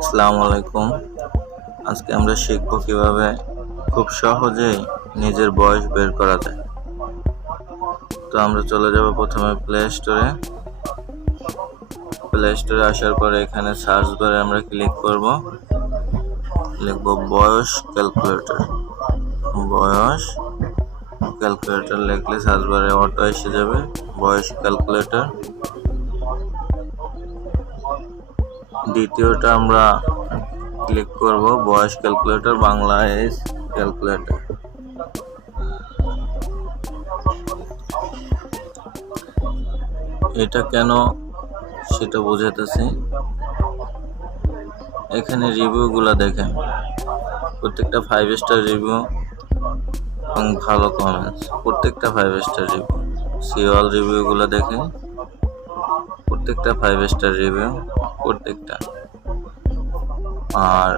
আসসালামু আলাইকুম। আজকে আমরা শিখব কিভাবে খুব সহজেই নিজের বয়স বের করা যায়। তো আমরা চলে যাব প্রথমে প্লে স্টোরে আসার পরে এখানে সার্চ বারে আমরা ক্লিক করব, লিখব বয়স ক্যালকুলেটর লিখলে সার্চ বারে অটো এসে যাবে বয়স ক্যালকুলেটর। দ্বিতীয়টা আমরা ক্লিক করব বয়স ক্যালকুলেটর, বাংলা এজ ক্যালকুলেটর। এটা কেন সেটা বোঝাতেছি। এখানে রিভিউগুলো দেখেন, প্রত্যেকটা 5 স্টার রিভিউ এবং ভালো কমেন্টস, প্রত্যেকটা 5 স্টার রিভিউ। সিওয়াল রিভিউগুলো দেখেন, প্রত্যেকটা 5 স্টার রিভিউ, প্রত্যেকটা। আর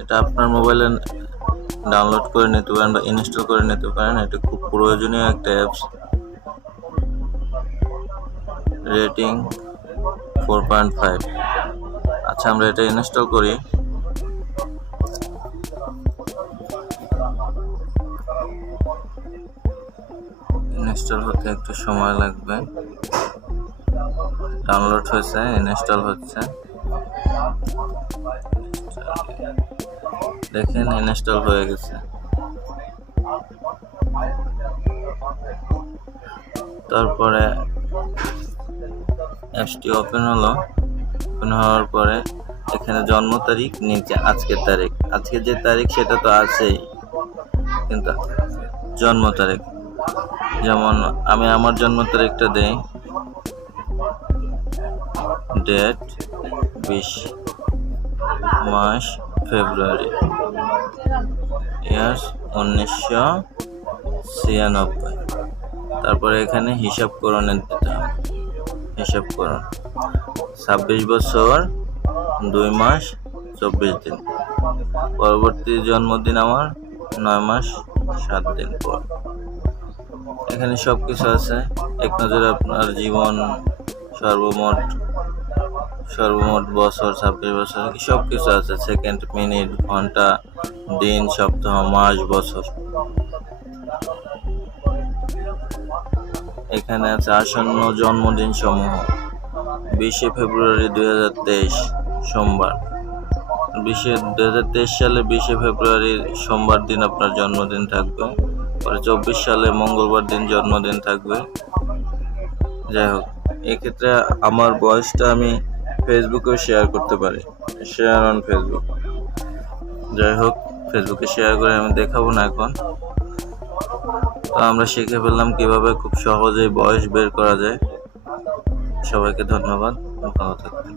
এটা আপনার মোবাইলে ডাউনলোড করে নিতে পারেন বা ইনস্টল করে নিতে পারেন। এটা খুব প্রয়োজনীয় একটা অ্যাপস। রেটিং 4.5। আচ্ছা, আমরা এটা ইনস্টল করি। ইনস্টল হতে একটু সময় লাগবে। ডাউনলোড হয়েছে, ইনস্টল হচ্ছে। দেখেন ইনস্টল হয়ে গেছে। তারপরে অ্যাপসটি ওপেন হওয়ার পরে এখানে জন্ম তারিখ, নিচে আজকের তারিখ। আজকে যে তারিখ সেটা তো আছেই, কিন্তু জন্ম তারিখ, যেমন আমি আমার জন্ম তারিখটা দেই, ডেট 20 মাস ফেব্রুয়ারি, ইয়ার্স 1996। তারপরে এখানে হিসাব করণের দিতে হবে। হিসাব করুন 26 বছর 2 মাস 24 দিন। পরবর্তী জন্মদিন আমার 9 মাস 7 দিন পর। এখানে সব কিছু আছে। এক নজরে আপনার জীবন, সর্বমোট বছর, 26 বছর, সব কিছু আছে। সেকেন্ড, মিনিট, ঘন্টা, দিন, সপ্তাহ, মাস, বছর। এখানে আছে আসন্ন জন্মদিন সমূহ। 20 ফেব্রুয়ারি 2023 সোমবার। 2023 সালে 20 ফেব্রুয়ারি সোমবার দিন আপনার জন্মদিন থাকবে। পরে 24 সালে মঙ্গলবার দিন জন্মদিন থাকবে। যাই হোক, এক্ষেত্রে আমার বয়সটা আমি ফেসবুকেও শেয়ার করতে পারি, শেয়ার অন ফেসবুক। যাই হোক, ফেসবুকে শেয়ার করে আমি দেখাবো না এখন। তো আমরা শিখে ফেললাম কিভাবে খুব সহজেই বয়স বের করা যায়। সবাইকে ধন্যবাদ, ভালো থাকবেন।